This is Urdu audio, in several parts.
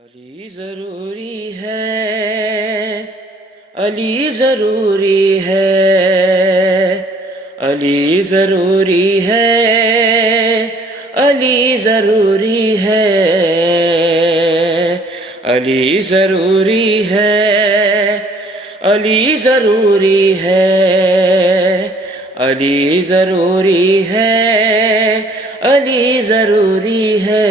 علی ضروری ہے، علی ضروری ہے، علی ضروری ہے، علی ضروری ہے، علی ضروری ہے، علی ضروری ہے، علی ضروری ہے، علی ضروری ہے۔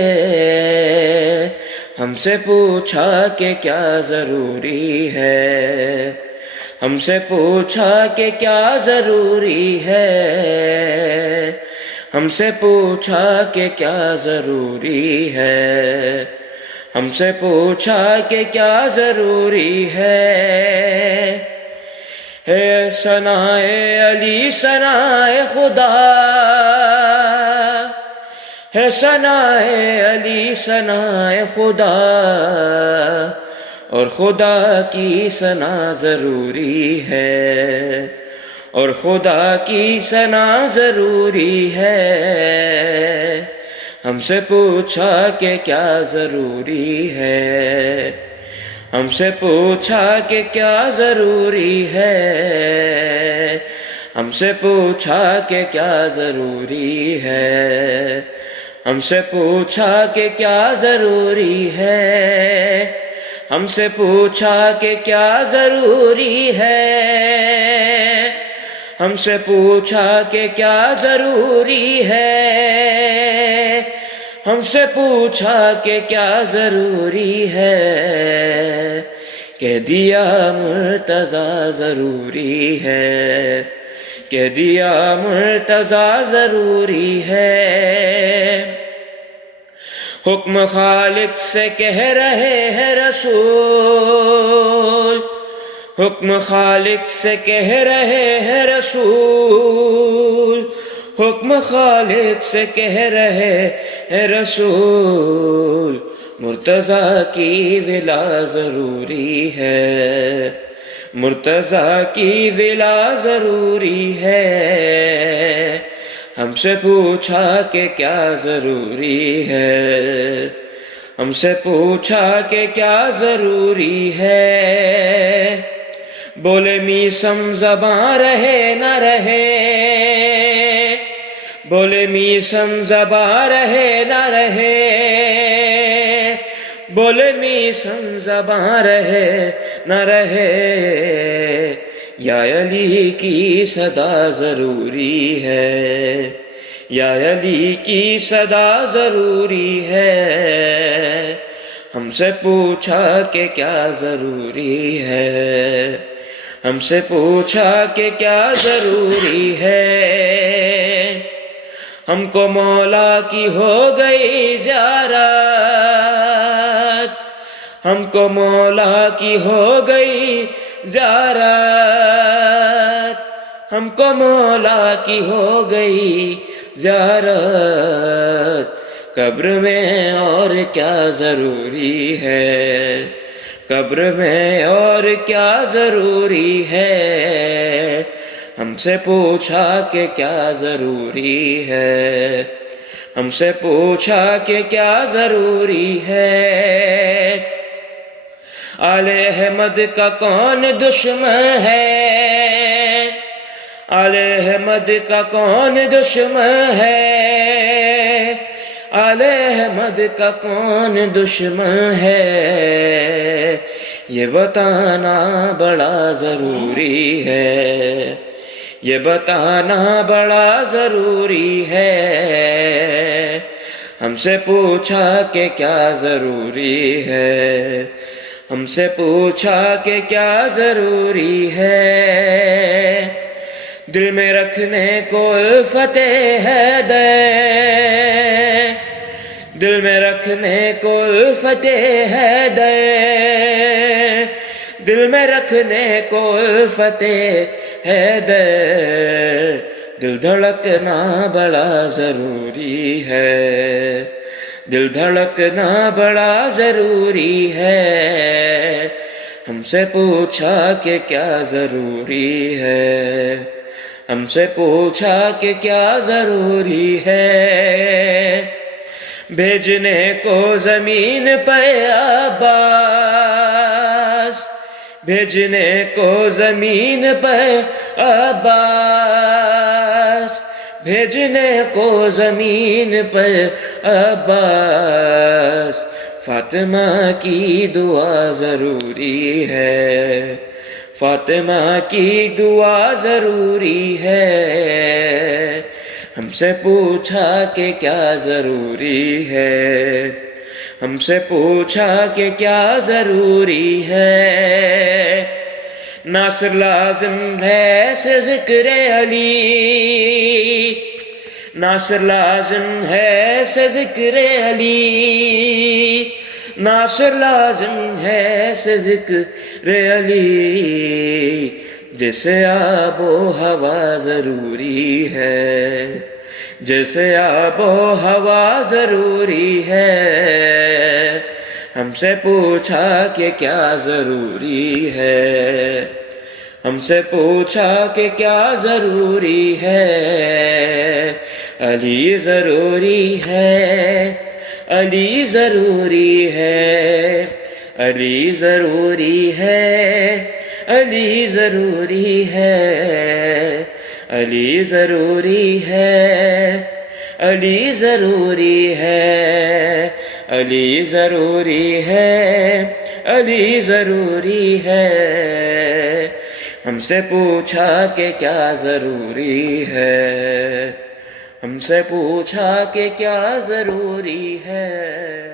ہم سے پوچھا کہ کیا ضروری ہے، ہم سے پوچھا کہ کیا ضروری ہے، ہم سے پوچھا کہ کیا ضروری ہے، ہم سے پوچھا کہ کیا ضروری ہے ثنائے علی ثنائے خدا ہے، ثنائے علی ثنائے خدا، اور خدا کی ثنا ضروری ہے، اور خدا کی ثنا ضروری ہے۔ ہم سے پوچھا کہ کیا ضروری ہے، ہم سے پوچھا کہ کیا ضروری ہے، ہم سے پوچھا کہ کیا ضروری ہے، ہم سے پوچھا کہ کیا ضروری ہے، ہم سے پوچھا کہ کیا ضروری ہے، ہم سے پوچھا کہ کیا ضروری ہے، ہم سے پوچھا کہ کیا ضروری ہے۔ کہہ دیا مرتضیٰ ضروری ہے، کہہ دیا مرتضیٰ ضروری ہے۔ حکم خالق سے کہہ رہے ہیں رسول، حکم خالق سے کہہ رہے ہیں رسول، حکم خالق سے کہہ رہے ہیں رسول، مرتضیٰ کی ولا ضروری ہے، مرتضیٰ کی ولا ضروری ہے۔ ہم سے پوچھا کہ کیا ضروری ہے، ہم سے پوچھا کہ کیا ضروری ہے، بولے میسم زباں رہے نہ رہے، بولے میسم زباں رہے نہ رہے، بولے میسم زباں رہے نہ رہے، یا علی کی صدا ضروری ہے، یا علی کی صدا ضروری ہے۔ ہم سے پوچھا کہ کیا ضروری ہے، ہم سے پوچھا کہ کیا ضروری ہے، ہم کو مولا کی ہو گئی زیارت، ہم کو مولا کی ہو گئی زیارت، ہم کو مولا کی ہو گئی زیارت۔ قبر میں اور کیا ضروری ہے، قبر میں اور کیا ضروری ہے، ہم سے پوچھا کہ کیا ضروری ہے، ہم سے پوچھا کہ کیا ضروری ہے۔ آل احمد کا کون دشمن ہے، آل احمد کا کون دشمن ہے، آل احمد کا کون دشمن ہے، یہ بتانا بڑا ضروری ہے، یہ بتانا بڑا ضروری ہے۔ ہم سے پوچھا کہ کیا ضروری ہے، ہم سے پوچھا کہ کیا ضروری ہے، دل میں رکھنے کو الفت حیدر، دل میں رکھنے کو الفت حیدر، دل میں رکھنے کو الفت حیدر، دل دھڑکنا بڑا ضروری ہے، دل دھڑکنا بڑا ضروری ہے۔ ہم سے پوچھا کہ کیا ضروری ہے، ہم سے پوچھا کہ کیا ضروری ہے، بھیجنے کو زمین پہ عباس، بھیجنے کو زمین پہ عباس، بھیجنے کو زمین پر عباس۔ فاطمہ کی دعا ضروری ہے، فاطمہ کی دعا ضروری ہے۔ ہم سے پوچھا کہ کیا ضروری ہے، ہم سے پوچھا کہ کیا ضروری ہے۔ ناصر لازم ہے سے ذکر علی، ناصر لازم ہے سے ذکر علی، ناصر لازم ہے سے ذکر علی۔ جیسے آب و ہوا ضروری ہے، جیسے آب و ہوا ضروری ہے۔ ہم سے پوچھا کہ کیا ضروری ہے، ہم سے پوچھا کہ کیا ضروری ہے۔ علی ضروری ہے، علی ضروری ہے، علی ضروری ہے، علی ضروری ہے، علی ضروری ہے، علی ضروری ہے، علی ضروری ہے، علی ضروری ہے۔ ہم سے پوچھا کہ کیا ضروری ہے، ہم سے پوچھا کہ کیا ضروری ہے۔